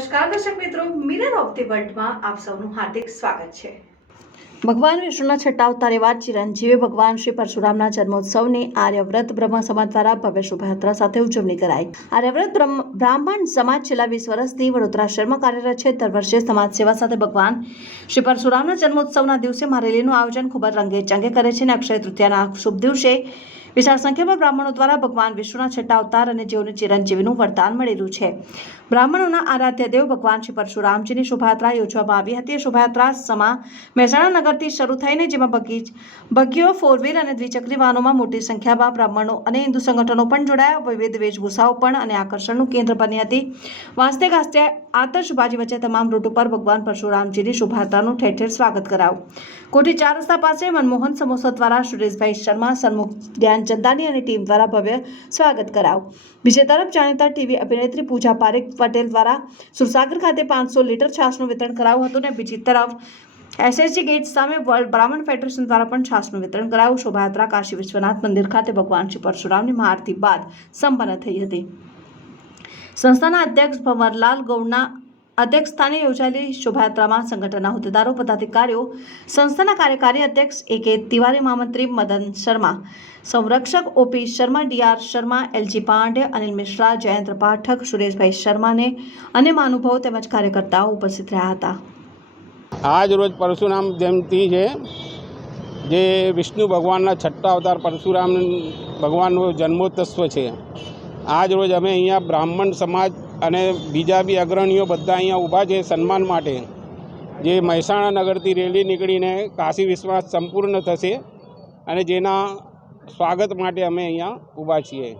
નમસ્કાર દર્શક મિત્રો, મિરર ઓફ ધી વર્લ્ડમાં આપ સૌનું હાર્દિક સ્વાગત છે। ભગવાન વિષ્ણુના છઠ્ઠા અવતાર એવા ચિરંજીવી ભગવાન શ્રી પરશુરામના જન્મોત્સવની આર્યવ્રત બ્રહ્મ સમાજ દ્વારા ભવ્ય શોભાયાત્રા સાથે ઉજવણી કરાઈ। આર્યવ્રત બ્રાહ્મણ સમાજ છેલ્લા 20 વર્ષથી વડોદરા શહેરમાં કાર્યરત છે। દર વર્ષે સમાજ સેવા સાથે ભગવાન શ્રી પરશુરામના જન્મોત્સવના દિવસે મારેલીનું આયોજન ખૂબ જ રંગે ચંગે કરે છે અને અક્ષય તૃતીયાના શુભ દિવસે વિશાળ સંખ્યામાં બ્રાહ્મણો દ્વારા ભગવાન વિષ્ણુના છઠ્ઠા અવતાર અને જેઓને ચિરંજીવીનું વરદાન મળેલું છે। બ્રાહ્મણોના આરાધ્ય દેવ ભગવાન શ્રી પરશુરામજીની શોભાયાત્રા યોજવામાં આવી હતી। શોભાયાત્રા સમા મહેસાણા નગરથી શરૂ થઈને જેમાં બગીઓ, ફોર વ્હીલ અને દ્વિચક્રી વાહનોમાં મોટી સંખ્યામાં બ્રાહ્મણો અને હિન્દુ સંગઠનો પણ જોડાયા। વિવિધ વેશભૂષાઓ પણ અને આકર્ષણનું કેન્દ્ર બની હતી। વાસ્તે ગાસ્તે આતશબાજી વચ્ચે તમામ રૂટ ઉપર ભગવાન પરશુરામજીની શોભાયાત્રાનું ઠેર ઠેર સ્વાગત કરાયું। કોઠી 4 રસ્તા પાસે મનમોહન સમોસા દ્વારા સુરેશભાઈ શર્મા, સન્મુખ ચંદાની અને ટીમ દ્વારા ભવ્ય સ્વાગત કરાયું। બીજી તરફ જાણીતા ટીવી અભિનેત્રી પૂજા પારેખ પટેલ દ્વારા સુરસાગર ખાતે 500 લીટર છાશનું વિતરણ કરાયું હતું અને બીજી તરફ એસએસજી ગેટ સામે વર્લ્ડ બ્રાહ્મણ ફેડરેશન દ્વારા પણ છાશનું વિતરણ કરાયું। શોભાયાત્રા કાશી વિશ્વનાથ મંદિર ખાતે ભગવાન શ્રી પરશુરામની મહાઆરતી બાદ સંપન્ન થઈ હતી। સંસ્થાના અધ્યક્ષ ભંવરલાલ ગૌડના અધ્યક્ષસ્થાને યોજાયેલી શોભાયાત્રામાં સંગઠનના હોદ્દેદારો, પદાધિકારીઓ, સંસ્થાના કાર્યકારી અધ્યક્ષ AK તિવારી, મહામંત્રી મદન શર્મા, સંરક્ષક OP Sharma, DR Sharma, LG Pandey, Anil Mishra, Jayendra Pathak, Sureshbhai શર્માને અને મહાનુભાવો તેમજ કાર્યકર્તાઓ ઉપસ્થિત રહ્યા હતા। આજ રોજ પરશુરામ જયંતિ છે, જે વિષ્ણુ ભગવાનના છઠ્ઠા અવતાર પરશુરામ ભગવાનનો જન્મોત્સવ છે। આજ રોજ અમે અહીંયા બ્રાહ્મણ સમાજ અને બીજા બી અગ્રણીઓ બધા અહીંયા ઊભા છે સન્માન માટે, જે મહેસાણા નગરથી રેલી નીકળીને કાશી વિશ્વનાથ સંપૂર્ણ થશે અને જેના સ્વાગત માટે અમે અહીંયા ઊભા છીએ।